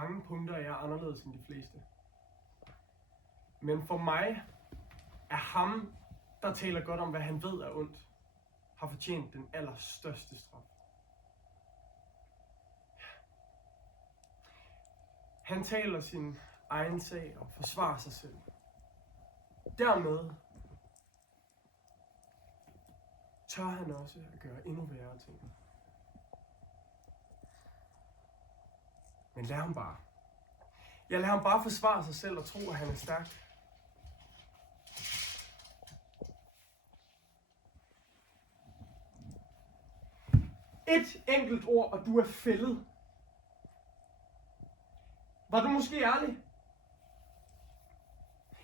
mange punkter er jeg anderledes end de fleste. Men for mig er ham, der taler godt om, hvad han ved er ondt, har fortjent den allerstørste straf. Han taler sin egen sag og forsvarer sig selv. Dermed tør han også at gøre endnu værre ting. Men lad ham bare. Jeg lader ham bare forsvare sig selv og tro, at han er stærk. Et enkelt ord, og du er fældet. Var du måske ærlig?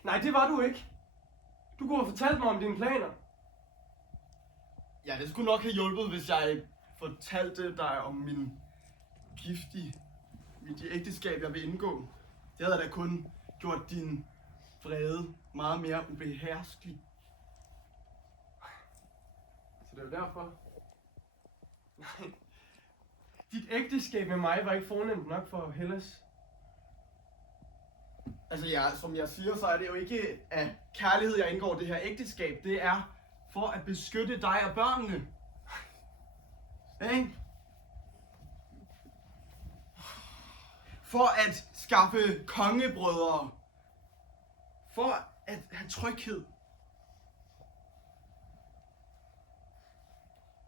Nej, det var du ikke. Du kunne have fortalt mig om dine planer. Ja, det skulle nok have hjulpet, hvis jeg fortalte dig om min giftige, mit ægteskab, jeg vil indgå. Det havde da kun gjort din vrede meget mere ubeherskelig. Så det er derfor. Nej. Dit ægteskab med mig var ikke fornemt nok for Hellas. Altså ja, som jeg siger, så er det jo ikke af kærlighed, jeg indgår det her ægteskab. Det er for at beskytte dig og børnene. Ikke? For at skaffe kongebrødre. For at have tryghed.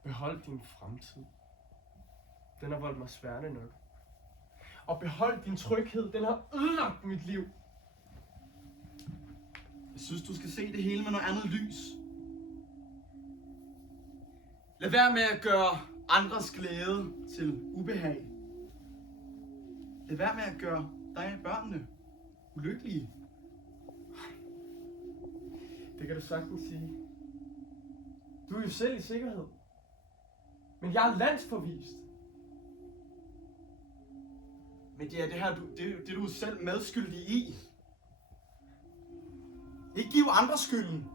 Behold din fremtid. Den har voldt mig sværte nok. Og behold din tryghed. Den har ødelagt mit liv. Jeg synes, du skal se det hele med noget andet lys. Lad være med at gøre andres glæde til ubehag. Lad være med at gøre dig og børnene ulykkelige. Det kan du sagtens sige. Du er jo selv i sikkerhed. Men jeg er landsforvist. Men det er det her, det du er selv medskyldig i. Ikke give andre skylden.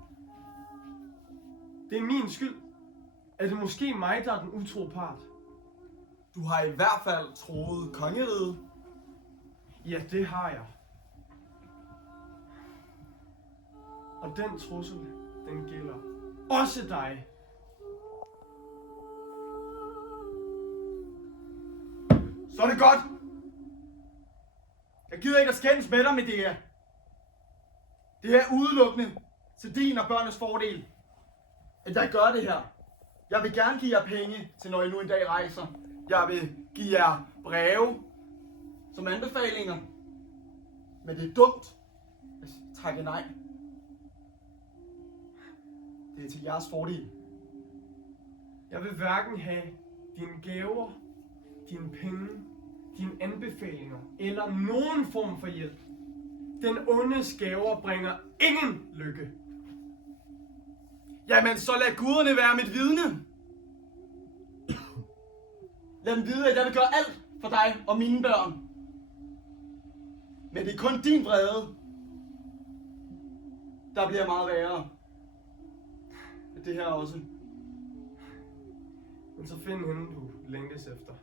Det er min skyld. Er det måske mig, der er den utro part? Du har i hvert fald troet kongeriget. Ja, det har jeg. Og den trussel, den gælder også dig. Så er det godt. Jeg gider ikke at skændes med dig med det her. Det er udelukkende til din og børnenes fordel, at jeg gør det her. Jeg vil gerne give jer penge til, når I nu en dag rejser. Jeg vil give jer breve som anbefalinger. Men det er dumt at trække nej. Det er til jeres fordel. Jeg vil hverken have dine gaver, dine penge, dine anbefalinger eller nogen form for hjælp. Den ondes gaver bringer ingen lykke. Jamen, så lad guderne være mit vidne. Lad dem vide, at jeg vil gøre alt for dig og mine børn. Men det er kun din vrede, der bliver meget værre. Det her også. Men så find hende, du længtes efter.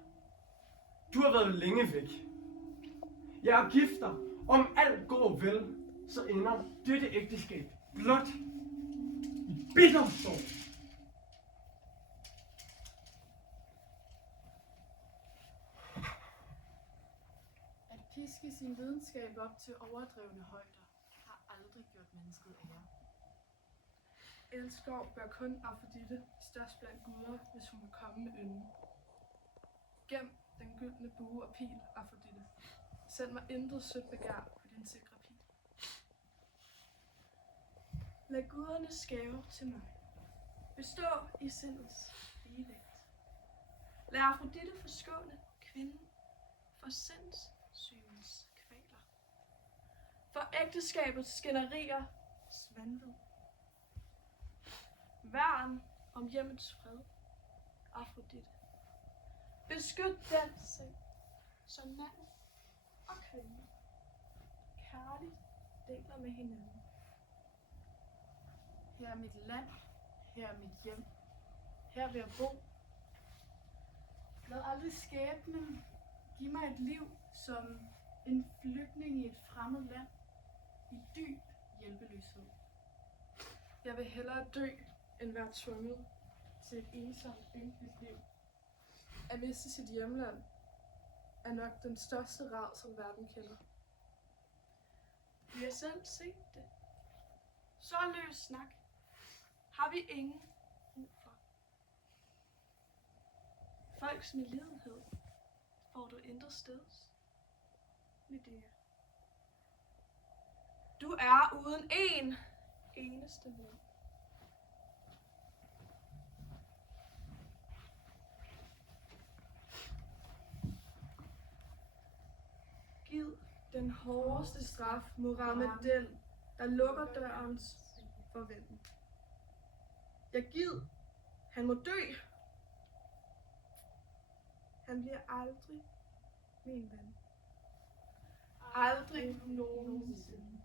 Du har været længe væk. Jeg er gifter. Om alt går vel, så ender dette ægteskab blot i bitter sorg. At piske sin videnskab op til overdrevne højder har aldrig gjort mennesket ære. Elskov bør kun Afrodite størst blandt guder, hvis hun vil komme med ynden. Gem den gyldne bue og pil, Afrodite. Send mig intet sødt begær på din sikre pil. Lad gudernes gave til mig bestå i sindets ligevægt. Lad Afrodite forskåne kvinden for sindssygens kvaler. For ægteskabets skænderier vanvid. Værn om hjemmets fred, Afrodite. Beskyt den selv, som mand og kvinde kærligt deler med hinanden. Her er mit land, her er mit hjem, her vil jeg bo. Lad aldrig skæbnen give mig et liv, som En flygtning i et fremmed land. I dyb hjælpeløshed. Jeg vil hellere dø, end være tvunget til et ensomt, ynkeligt liv. At miste sit hjemland er nok den største rædsel, verden kender. Vi har selv set det. Så løs snak. Har vi ingen brug for. Folks medlidenhed får du intet steds. Medea. Du er uden en eneste ven. Gid den hårdeste straf må ramme den, der lukker dørens forventning. Jeg gid, han må dø. Han bliver aldrig min ven. Aldrig nogensinde.